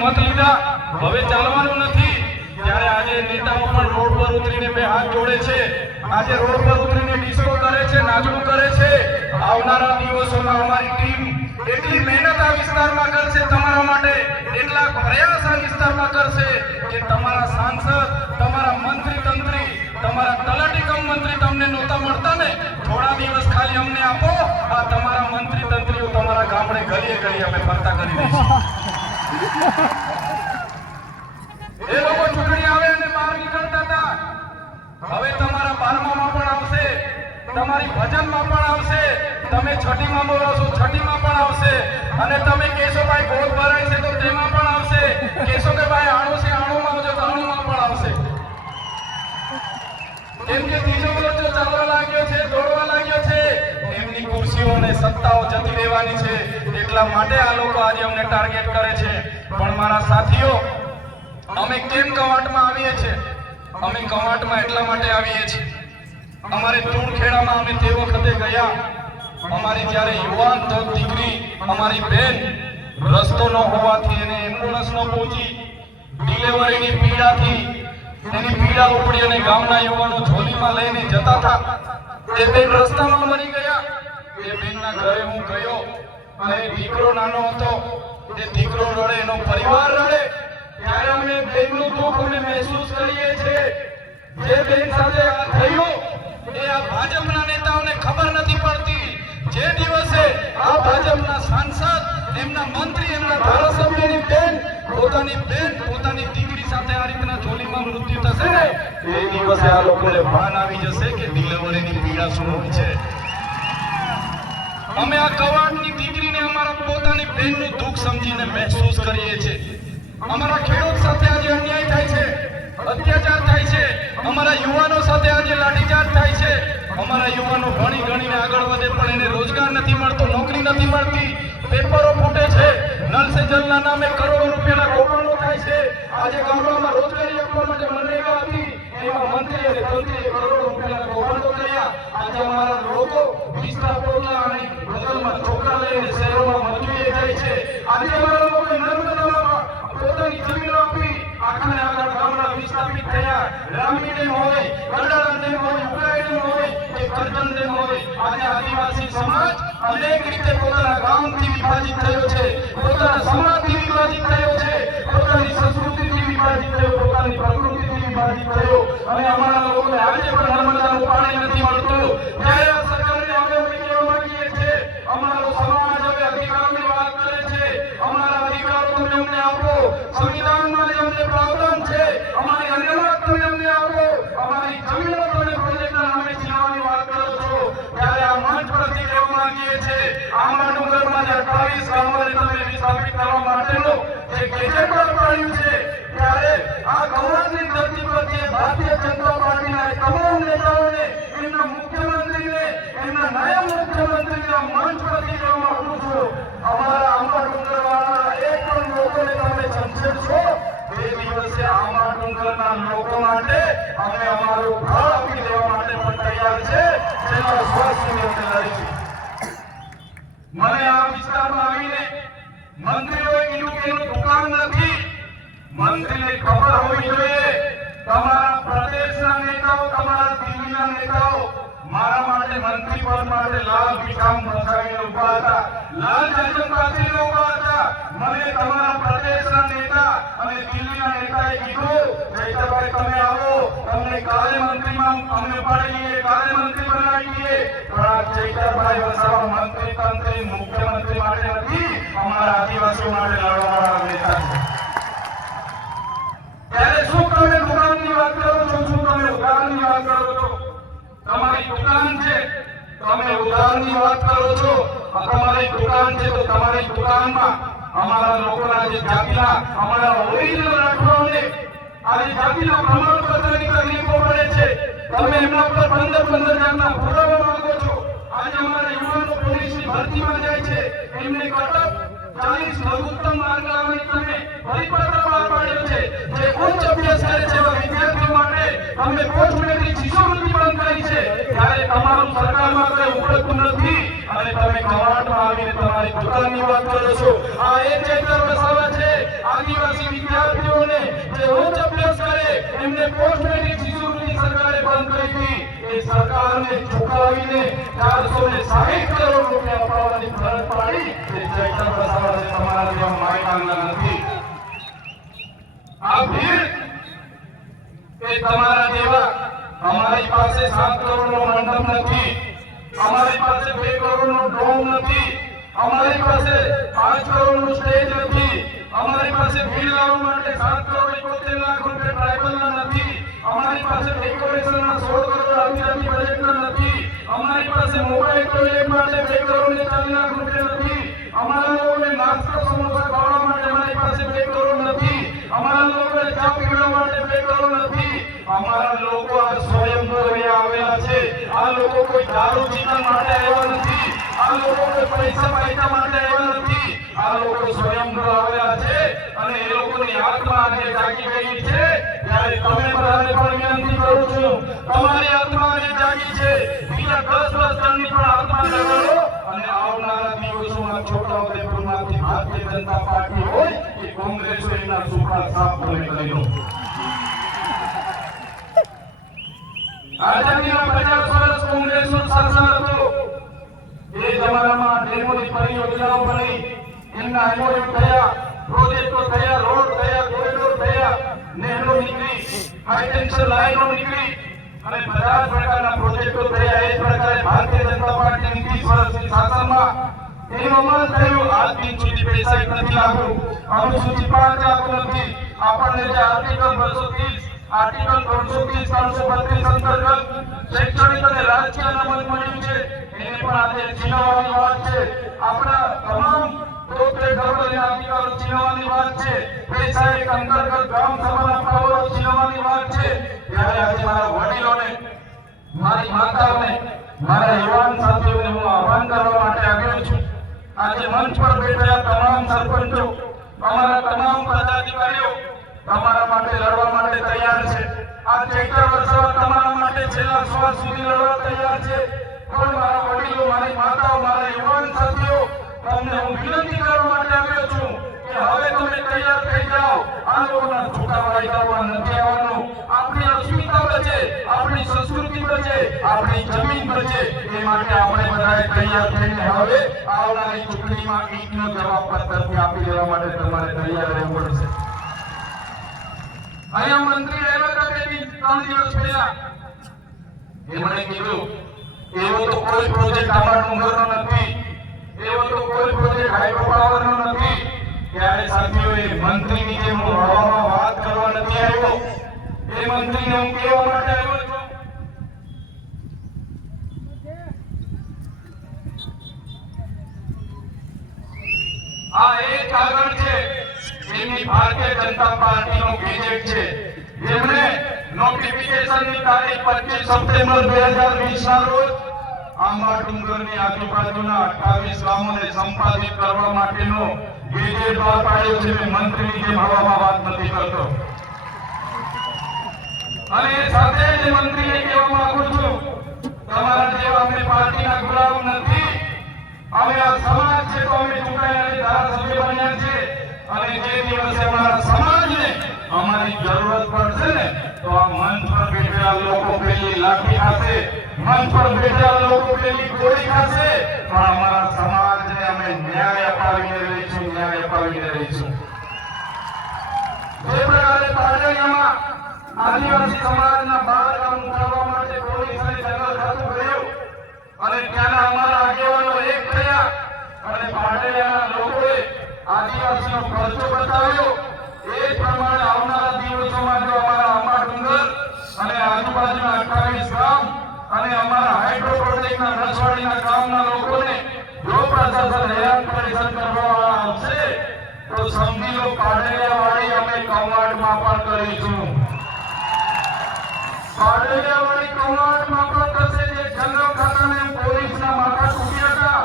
મત લીધા, હવે ચાલવાનું નથી, ત્યારે આજે નેતાઓ પણ રોડ પર ઉતરીને બે હાથ જોડે છે, આજે રોડ પર ઉતરીને ડિસ્કો કરે છે, નાચવું કરે છે. આવનારા દિવસોમાં અમારી ટીમ એટલી મહેનત આ વિસ્તારમાં કરશે તમારા માટે, એટલા પ્રયાસ આ વિસ્તારમાં કરશે કે તમારા સાંસદ, તમારા મંત્રી તંત્રી, તમારા તલાટી કમ મંત્રી તમને નહોતા મળતા ને, થોડા દિવસ ખાલી અમને આપો, આ તમારા મંત્રી તંત્રીઓ તમારા ગામડે ગલીએ ગલીએ અમે ફરતા કરી દઈશું. એ લોકો ચૂંટણી આવે અને બહાર નીકળતા હતા, હવે તમારા 12માં પણ આવશે, તમારી ભજનમાં પણ આવશે, તમે છઠ્ઠીમાં બોલો છો છઠ્ઠીમાં પણ આવશે, અને તમે કહેશો ભાઈ ગોદ ભરાય છે તો તેમાં પણ આવશે, કહેશો કે ભાઈ આણું છે આણુંમાં આવજો તો આણુંમાં પણ આવશે. કેમ કે ત્રીજો મોરચો ચાલવા લાગ્યો છે, દોડવા લાગ્યો છે, એમની ખુરશીઓ અને સત્તાઓ જતી રહેવાની છે, એટલા માટે આ લોકો આજે અમને ટાર્ગેટ કરે છે. પણ મારા સાથીઓ, અમે કેમ કવાંટમાં આવીએ છીએ? અમે કવાંટમાં એટલા માટે આવીએ છીએ, અમારે તુણખેડામાં અમે તે વખતે ગયા, અમારી જ્યારે યુવાન તો દીકરી, અમારી બેન રસ્તો ન હોવાથી એને એમ્બ્યુલન્સ ન પહોંચી, ડિલિવરીની પીડાથી એની પીડા ઉપડી અને ગામના યુવાનો ઝોલીમાં લઈને જતા હતા, એ બેન રસ્તામાં મરી ગયા. એ બેનના ઘરે હું ગયો અને દીકરો નાનો હતો, એ દીકરો રડે, એનો પરિવાર રડે, ત્યારે અમે બેનનું દુઃખ અમે મહેસૂસ કરીએ છીએ. જે બેન સાથે આ થયું એ આ ભાજપના નેતાઓને ખબર નથી પડતી. જે દિવસે આ ભાજપના સાંસદ, એમના મંત્રી, એમના ધારાસભ્યની બેન, પોતાની દીકરી સાથે આ રીતના ઝોલીમાં મૃત્યુ થશે ને, એ દિવસે આ લોકોને ભાન આવી જશે કે ડિલિવરીની પીડા શું હોય છે. અમે આ કવાડની દીકરીને અમારા પોતાની બેનનું દુઃખ સમજીને મહેસૂસ કરીએ છીએ. અમારા ખેડૂત સાથે આજે અન્યાય થાય છે, અત્યાચાર થાય છે, અમારા યુવાનો સાથે આજે લાઠીચાર્જ થાય છે, અમારા યુવાનો ભણી ગણીને આગળ વધે પણ એને રોજગાર નથી મળતો, નોકરી નથી મળતી, પેપરો ફૂટે છે, નલ સે જલના નામે કરોડો રૂપિયાના કૌભાંડો થાય છે. આજે ગામડામાં રોજગારી આપવા માટે મનરેગા હતી, એમાં મંત્રી અને તંત્રીએ કરોડો રૂપિયાના કૌભાંડો કર્યા. આજે અમારા લોકો વિસ્તાર પોટલા અને બદલમાં ચોખા લઈને શહેરોમાં મજૂરીએ જાય છે. આજે અમારા લોકો નર્મદામાં પોતાની જમીન આપી આખાને આગળ ગામડા વિસ્થાપિત થયા. રામી ડેમ હોય, ગરડાળા ડેમ હોય, ઉકાઈ ડેમ હોય કે કરજણ ડેમ હોય, આજે આદિવાસી સમાજ અનેક રીતે પોતાના ગામથી વિભાજિત થયો છે, પોતાના સમાજથી વિભાજિત થયો છે, પોતાની સંસ્કૃતિથી વિભાજિત થયો, પોતાની પ્રકૃતિથી વિભાજિત થયો, અને અમારા લોકોને આજે પણ નર્મદાનું પાણી નથી મળતું. ત્યારે આ સરકારને અમે કહેવા માંગીએ છીએ, અમારો સમાજ હવે અધિકારોની વાત કરે છે, અમારા અધિકારો તમે અમને આપો, સંવિધાનમાં જે અમને પ્રાવધાન છે, અમારી અનામત તમે અમને આપો, અમારી જમીનો તમે પ્રોજેક્ટના નામે છીનવાની વાત કરો છો. ત્યારે આ મંચ પરથી કહેવા માંગીએ છીએ, આંબા ડુંગરમાં જે 28 ગામોને તમે વિસ્થાપિત કરવા માટેનો જે ગેજેટ બહાર પાડ્યું છે, ત્યારે આ ગૌરવની ધરતી પર જે ભારતીય જનતા પાર્ટીના તમામ નેતાઓને, એમના મુખ્યમંત્રીને, એમના નાયબ મુખ્યમંત્રીને મંચ પરથી કહેવા માંગુ છું, અમારા આંબા ડુંગરવાળા એક પણ લોકોને તમે છંછેડશો, તે દિવસે આંબા ડુંગરના લોકો માટે અમે અમારું ફળ આપી દેવા માટે પણ તૈયાર છે, જેના સ્વાસ્થ્યની અમે લડીશું. મને આ વિસ્તારમાં આવીને મંત્રીઓએ કીધું કે એનું દુકાન નથી. મંત્રીને ખબર હોવી જોઈએ, તમારા પ્રદેશના નેતાઓ, તમારા દિલ્હીના નેતાઓ મારા માટે મંત્રી પદ માટે લાલ પીઠામ બચાવીને ઉભા હતા, લાલ ઝંડો કાઢીને ઉભા હતા. મને તમારા પ્રદેશના નેતા અને દિલ્હીના નેતાએ કીધું, જયતભાઈ તમે આવો, તમને કાર્યમંત્રીમાં અમે ઉપાડી લઈએ, કાર્યમંત્રી બનાવી દઈએ. પણ આ જયતભાઈ વસાવા મંત્રી તંત્રી મુખ્યમંત્રી માટે નથી, અમારા આદિવાસીઓ માટે લડવાવાળા નેતા છે. ત્યારે શું તમે દુકાનની વાત કરો છો, શું તમે ઉધારની વાત કરો છો? તમારી દુકાન છે, તમે ઉધારની વાત કરો છો. તમારી દુકાન છે તો તમારી દુકાનમાં અમારા લોકોના જે જાતિના, અમારા ઓરિજિનલ રાઠોડોને આજે જાતિના પ્રમાણપત્રની તકલીફો પડે છે, તમે એમના પર 15 જાતના પુરાવા માંગો છો. આજે અમારા યુવાનો પોલીસની ભરતીમાં જાય છે, એમને કટક 40 લઘુત્તમ માર્ક લાવવાની તમે પરિપત્ર બહાર પાડ્યો છે. જે ઉચ્ચ અભ્યાસ કરે છે એવા વિદ્યાર્થીઓ માટે અમે પોસ્ટ મેટ્રિક શિષ્યવૃત્તિ બંધ કરી છે. ત્યારે તમારું સરકારમાં કઈ ઉપલબ્ધ નથી અને તમે કવાટમાં આવીને તમારી દુકાનની વાત કરો છો. આ એ ચૈતર વસાવા છે આદિવાસી વિદ્યાર્થીઓને જે ઉચ્ચ અભ્યાસ કરે એમને પોસ્ટ મેટ્રિક શિષ્યવૃત્તિ સરકારે બંધ કરી હતી. એ સરકારને ઝુકાવીને 460 કરોડ રૂપિયા અપાવવાની ફરજ પાડી. એ ચૈતર વસાવા છે, તમારા જેવા માયકાના નથી. આ ભીડ એ તમારા જેવા અમારી પાસે 7 કરોડનો મંડપ નથી, અમારી પાસે 2 કરોડનો ડ્રોમ નથી, અમારી પાસે 5 કરોડનું સ્ટેજ નથી, અમારી પાસે ભીડ લાવવા માટે 7 કરોડ 71 લાખ રૂપિયા ટ્રાઇબલના નથી, અમારી પાસે ડેકોરેશનના 16 કરોડ આદિજાતિ બજેટના નથી, અમારી પાસે મોબાઈલ ટોયલેટ માટે 2 કરોડ ને 40 લાખ રૂપિયા નથી, અમારા લોકોને નાસ્તો સમોસા ખાવા માટે અમારી પાસે 2 કરોડ નથી, અમારા લોકોને ચા પીવા માટે 2 કરોડ નથી. અમારા લોકો આ સ્વયંભૂ આવેલા છે. આ લોકો કોઈ દારૂ ચીકન માટે આવ્યા નથી, આ લોકો કોઈ પૈસા માટે આવ્યા નથી. આ લોકો સ્વયંભૂ આવેલા છે અને એ લોકોની આત્મા આજે જાગી ગઈ છે. ત્યારે તમે બધાને પણ વિનંતી કરું છું, તમારી આત્મા આજે જાગી છે, બીજા 10 જણની પણ આત્મા જગાડો અને આવનારા દિવસોમાં છોટાઉદેપુરમાંથી ભારતીય જનતા પાર્ટી હોય કે કોંગ્રેસ હોય એના સુપડા સાફ તમે કરી દો. આઝાદીના 50 વર્ષ કોંગ્રેસનું શાસન હતું. એ જમાનામાં ડેમોની પરિયોજનાઓ બની, એમના એમઓયુ થયા, પ્રોજેક્ટો થયા, રોડ થયા, કોરિડોર થયા, નહેરો નીકળી, હાઈ ટેન્શન લાઈનો નીકળી અને બધા જ પ્રકારના પ્રોજેક્ટો થયા. એ પ્રકારે ભારતીય જનતા પાર્ટીની 30 વર્ષની શાસનમાં એનું અમલ થયું. આજ દિન સુધી પૈસા નથી લાગ્યું, અનુસૂચિ 5 લાગુ નથી. આપણને જે આર્ટિકલ 230 આર્ટિકલ 330 332 અંતર્ગત શૈક્ષણિક અને રાજકીય અનામત મળ્યું છે, એને પણ આજે છીનવવાની વાત છે. આપણા તમામ તોત્રે ગૌરવ અને અધિકારો છીનવવાની વાત છે. પૈસા એક અંતર્ગત ગ્રામ સભાના પાવરો છીનવવાની વાત છે. ત્યારે આજે મારા વડીલોને, મારી માતાઓને, મારા યુવાન સાથીઓને હું આહ્વાન કરવા માટે આવ્યો છું. આજે મંચ પર બેઠેલા તમામ સરપંચો, અમારા તમામ પદાધિકારીઓ તમારા માટે લડવા માટે તૈયાર છે. આ ચૈતર વસાવા તમારા માટે છેલ્લા શ્વાસ સુધી લડવા તૈયાર છે. પણ મારા વડીલો, મારી માતાઓ, મારા યુવાન સાથીઓ, તમને હું વિનંતી કરવા માટે આવ્યો છું કે હવે તમે તૈયાર થઈ જાઓ. આ લોકોના છૂટા વાયદામાં નથી આવવાનું. આપણી અસ્મિતા બચે, આપણી સંસ્કૃતિ બચે, આપણી જમીન બચે, એ માટે આપણે બધાએ તૈયાર થઈને હવે આવનારી ચૂંટણીમાં ઈટનો જવાબ પત્રથી આપી દેવા માટે તમારે તૈયાર રહેવું પડશે. અહીંયા મંત્રી આવ્યા હતા 3 દિવસ પહેલા, એમણે કીધું એવો તો કોઈ પ્રોજેક્ટ અમારા ડુંગરનો નથી, એવો તો કોઈ પ્રોજેક્ટ હાઇડ્રો પાવરનો નથી. ત્યારે સાથીઓ, એ મંત્રીની જેમ હું હવામાં વાત કરવા નથી આવ્યો, એ મંત્રીને હું કહેવા માટે આવ્યો છું. આ એ કાગળ છે, એમની ભારતીય જનતા પાર્ટીનો ગેજેટ છે, જેમણે નોટિફિકેશનની તારીખ 25 સપ્ટેમ્બર 2020 ના રોજ આંબા ડુંગરની આજુબાજુના 28 ગામોને સંપાદિત કરવા માટેનો ગેજેટ બહાર પાડ્યો છે. મેં મંત્રીની જેમ હવામાં વાત નથી કરતો. અને સાથે જ મંત્રીને કહેવા માંગુ છું, તમારા જેવા અમે પાર્ટીના ગુલામ નથી. અમે આ સમાજ છે તો અમે ચૂંટાયેલા ધારાસભ્ય બન્યા છે. અને જે દિવસે અમારા સમાજને અમારી જરૂરત પડશે ને, તો આ મંચ પર બેઠેલા લોકો પેલી લાઠી ખાશે, મંચ પર બેઠેલા લોકો પેલી ગોળી ખાશે, પણ અમારા સમાજને અમે ન્યાય અપાવીને રહીશું, ન્યાય અપાવીને રહીશું. જે પ્રકારે પાટણમાં આદિવાસી સમાજના 12 ગામ ઉઠાવવા માટે પોલીસ અને જંગલ ખાતું ગયું અને ત્યાંના અમારા આગેવાનો એક થયા અને પાટણના લોકોએ આદિવાસીનો ખર્ચો બતાવ્યો. એ પ્રમાણે આવનારા દિવસોમાં જો અમારા આંબા ડુંગર અને આજુબાજુના 28 ગામ અને અમારા હાઇડ્રો પ્રોજેક્ટના નસવાડીના ગામના લોકોને જો પ્રશાસન હેરાન પરેશાન કરવા આવશે તો સમજી લો પાડેલિયાવાડી અમે કવાડમાં પણ કરીશું. પાડેલિયાવાડી કવાડમાં પણ થશે. જે જંગલ ખાતાને પોલીસના માથા તૂટ્યા હતા,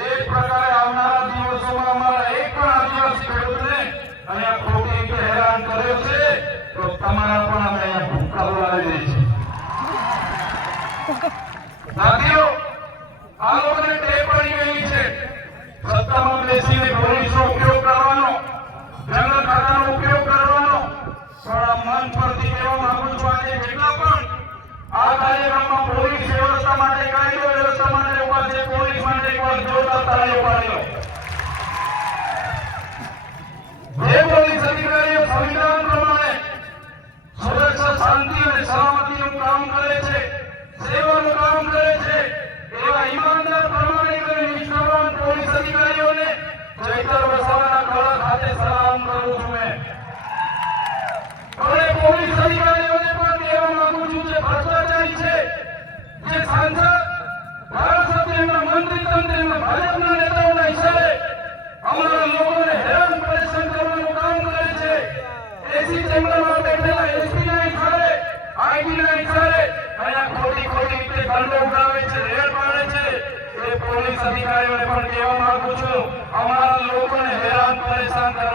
એ પ્રકારે આવનારા દિવસોમાં અમારા એક પણ આદિવાસી ખેડૂતને અહીંયા ખોટી રીતે હેરાન કર્યો છે તો તમારા પણ અમે અહીંયા ભૂખા બોલાવી દઈશું. સાથીઓ, આ લોકોને ટેપ બેસીને પોલીસનો ઉપયોગ કરવાનો, જંગલ ખાતાનો ઉપયોગ કરવાનો. પણ આ મન પરથી કહેવા માંગુ છું, આજે જેટલા પણ આ કાર્યક્રમમાં પોલીસ વ્યવસ્થા માટે, કાયદો વ્યવસ્થા માટે ઉભા છે, પોલીસ માટે એકવાર જોરદાર તાળીઓ પાડી લો. જે પોલીસ અધિકારીઓ સંવિધાન પ્રમાણે સુરક્ષા, શાંતિ અને સલામતીનું કામ કરે છે, સેવાનું કામ કરે છે, એવા ઈમાનદાર, પ્રમાણિક અને નિષ્ઠાવાન પોલીસ અધિકારીઓને ચૈતર વસાવાના કળા ખાતે સલામ કરું છું. મેં અને પોલીસ અધિકારીઓને પણ કહેવા માંગુ છું, જે ભ્રષ્ટાચારી છે, જે સાંસદ, ધારાસભ્યના મંત્રી તંત્રના ભાજપના નેતાઓના ઈશારે અમારા લોકોને હેરાન પરેશાન કરવાનું કામ કરે છે, એસી ચેમ્બરમાં બેઠેલા એસપીના ઈશારે, આઈટીના ઈશારે અહીંયા ખોટી રીતે દંડો ઉડાવે છે, રેડ પાડે છે, એ પોલીસ અધિકારીઓને પણ કહેવા માંગુ છું, અમારા લોકોને હેરાન પરેશાન કરવા